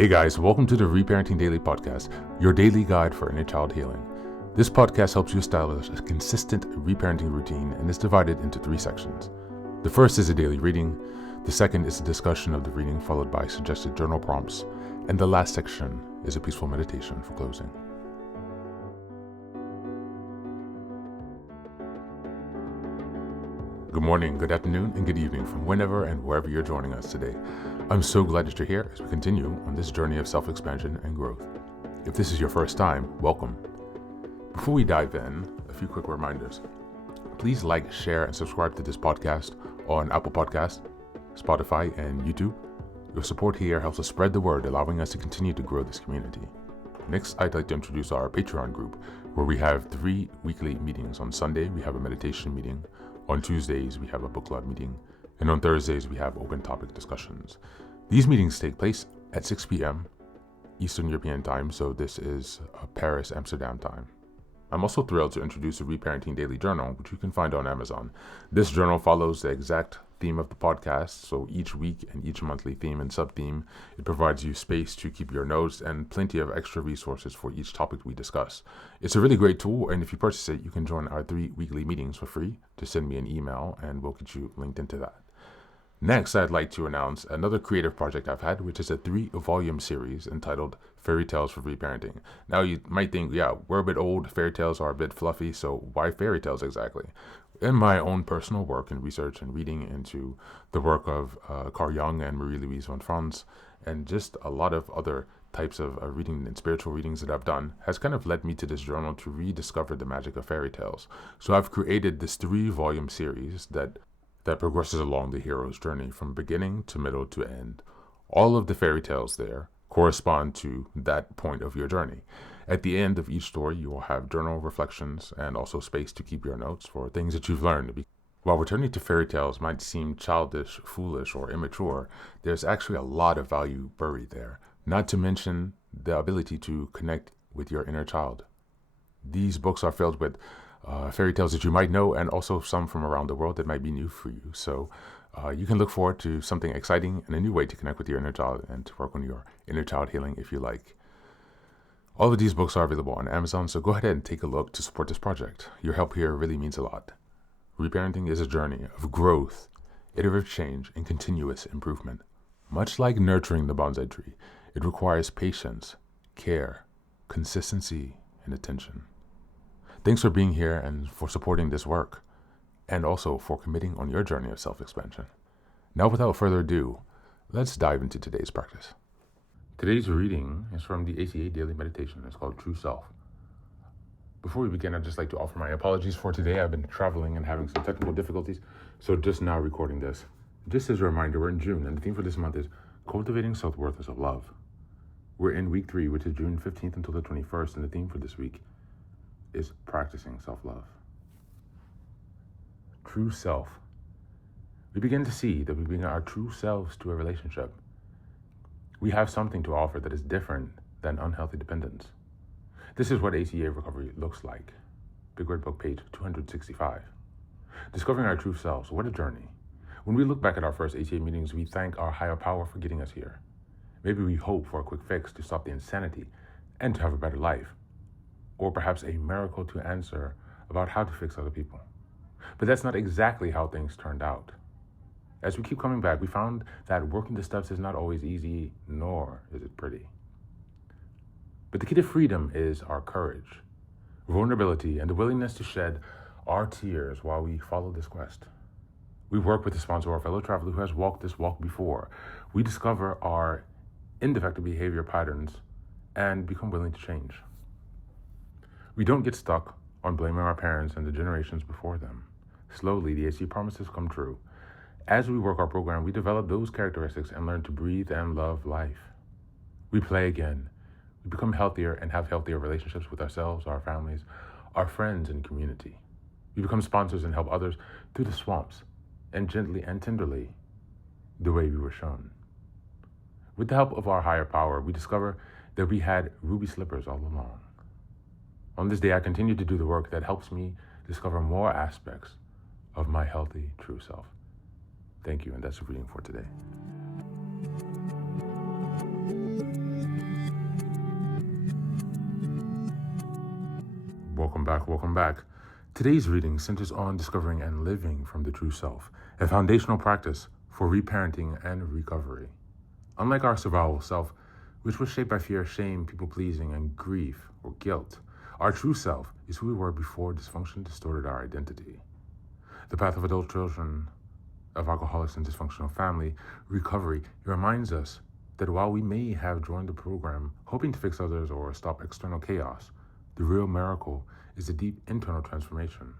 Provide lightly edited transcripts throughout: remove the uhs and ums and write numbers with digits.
Hey guys, welcome to the Reparenting Daily podcast, your daily guide for inner child healing. This podcast helps you establish a consistent reparenting routine and is divided into 3 sections. The first is a daily reading, the second is a discussion of the reading followed by suggested journal prompts, and the last section is a peaceful meditation for closing. Good morning, good afternoon, and good evening from whenever and wherever you're joining us today. I'm so glad that you're here as we continue on this journey of self-expansion and growth. If this is your first time, welcome. Before we dive in, a few quick reminders. Please like, share, and subscribe to this podcast on Apple Podcasts, Spotify, and YouTube. Your support here helps us spread the word, allowing us to continue to grow this community. Next, I'd like to introduce our Patreon group, where we have 3 weekly meetings. On Sunday, we have a meditation meeting. On Tuesdays, we have a book club meeting. And on Thursdays, we have open topic discussions. These meetings take place at 6 p.m. Eastern European time, so this is Paris, Amsterdam time. I'm also thrilled to introduce the Reparenting Daily Journal, which you can find on Amazon. This journal follows the exact theme of the podcast, so each week and each monthly theme and sub-theme, it provides you space to keep your notes and plenty of extra resources for each topic we discuss. It's a really great tool, and if you purchase it, you can join our 3 weekly meetings for free. Just send me an email and we'll get you linked into that. Next, I'd like to announce another creative project I've had, which is a 3-volume series entitled Fairy Tales for Reparenting. Now, you might think, we're a bit old, fairy tales are a bit fluffy, so why fairy tales exactly? In my own personal work and research and reading into the work of Carl Jung and Marie-Louise von Franz, and just a lot of other types of reading and spiritual readings that I've done, has kind of led me to this journal to rediscover the magic of fairy tales. So I've created this 3-volume series that progresses along the hero's journey from beginning to middle to end. All of the fairy tales there correspond to that point of your journey. At the end of each story, you will have journal reflections and also space to keep your notes for things that you've learned. While returning to fairy tales might seem childish, foolish, or immature, there's actually a lot of value buried there, not to mention the ability to connect with your inner child. These books are filled with fairy tales that you might know, and also some from around the world that might be new for you. So you can look forward to something exciting and a new way to connect with your inner child and to work on your inner child healing if you like. All of these books are available on Amazon, so go ahead and take a look to support this project. Your help here really means a lot. Reparenting is a journey of growth, iterative change, and continuous improvement. Much like nurturing the bonsai tree, it requires patience, care, consistency, and attention. Thanks for being here and for supporting this work, and also for committing on your journey of self-expansion. Now, without further ado, let's dive into today's practice. Today's reading is from the ACA Daily Meditation. It's called True Self. Before we begin, I'd just like to offer my apologies for today. I've been traveling and having some technical difficulties, so just now recording this. Just as a reminder, we're in June, and the theme for this month is Cultivating Self-Worth as a Love. We're in week 3, which is June 15th until the 21st, and the theme for this week is practicing self-love. True self. We begin to see that we bring our true selves to a relationship. We have something to offer that is different than unhealthy dependence. This is what ACA recovery looks like. Big Red Book, page 265. Discovering our true selves, what a journey. When we look back at our first ACA meetings, we thank our higher power for getting us here. Maybe we hope for a quick fix to stop the insanity and to have a better life. Or perhaps a miracle to answer about how to fix other people. But that's not exactly how things turned out. As we keep coming back, we found that working the steps is not always easy, nor is it pretty. But the key to freedom is our courage, vulnerability, and the willingness to shed our tears while we follow this quest. We work with the sponsor, our fellow traveler who has walked this walk before. We discover our indefective behavior patterns and become willing to change. We don't get stuck on blaming our parents and the generations before them. Slowly, the AC promises come true. As we work our program, we develop those characteristics and learn to breathe and love life. We play again. We become healthier and have healthier relationships with ourselves, our families, our friends, and community. We become sponsors and help others through the swamps, and gently and tenderly, the way we were shown. With the help of our higher power, we discover that we had ruby slippers all along. On this day, I continue to do the work that helps me discover more aspects of my healthy, true self. Thank you, and that's the reading for today. Welcome back, welcome back. Today's reading centers on discovering and living from the true self, a foundational practice for reparenting and recovery. Unlike our survival self, which was shaped by fear, shame, people pleasing, and grief or guilt, our true self is who we were before dysfunction distorted our identity. The path of adult children of alcoholics and dysfunctional family recovery reminds us that while we may have joined the program hoping to fix others or stop external chaos, the real miracle is a deep internal transformation.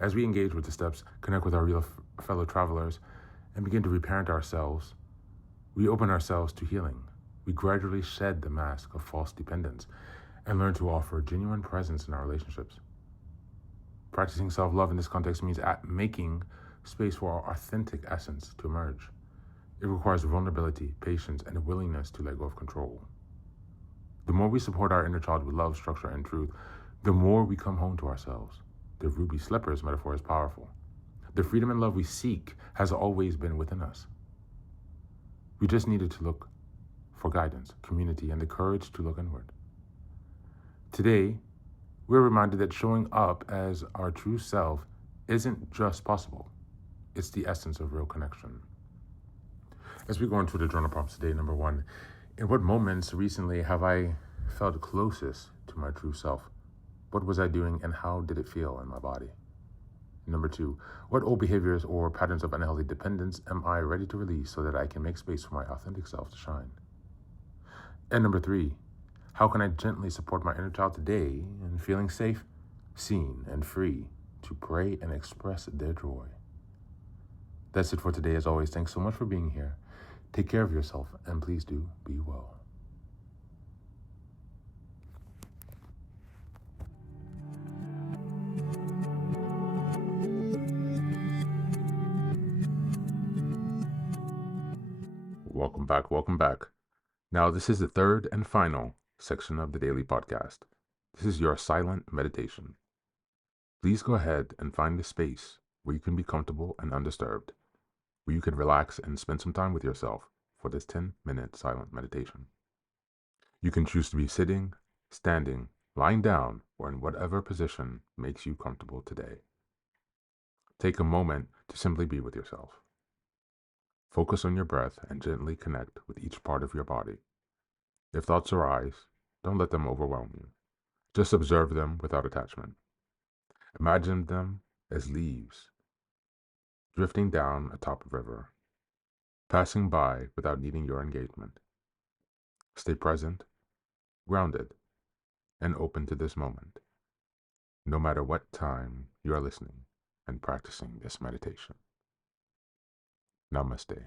As we engage with the steps, connect with our real fellow travelers, and begin to reparent ourselves, we open ourselves to healing. We gradually shed the mask of false dependence and learn to offer genuine presence in our relationships. Practicing self-love in this context means making space for our authentic essence to emerge. It requires vulnerability, patience, and a willingness to let go of control. The more we support our inner child with love, structure, and truth, the more we come home to ourselves. The ruby slippers metaphor is powerful. The freedom and love we seek has always been within us. We just needed to look for guidance, community, and the courage to look inward. Today, we're reminded that showing up as our true self isn't just possible. It's the essence of real connection. As we go into the journal prompts today, number 1, in what moments recently have I felt closest to my true self? What was I doing and how did it feel in my body? Number 2, what old behaviors or patterns of unhealthy dependence am I ready to release so that I can make space for my authentic self to shine? And number 3, how can I gently support my inner child today in feeling safe, seen, and free to pray and express their joy? That's it for today. As always, thanks so much for being here. Take care of yourself, and please do be well. Welcome back, welcome back. Now, this is the third and final section of the daily podcast. This is your silent meditation. Please go ahead and find a space where you can be comfortable and undisturbed, where you can relax and spend some time with yourself for this 10-minute silent meditation. You can choose to be sitting, standing, lying down, or in whatever position makes you comfortable today. Take a moment to simply be with yourself. Focus on your breath and gently connect with each part of your body. If thoughts arise, don't let them overwhelm you. Just observe them without attachment. Imagine them as leaves drifting down atop a river, passing by without needing your engagement. Stay present, grounded, and open to this moment, no matter what time you are listening and practicing this meditation. Namaste.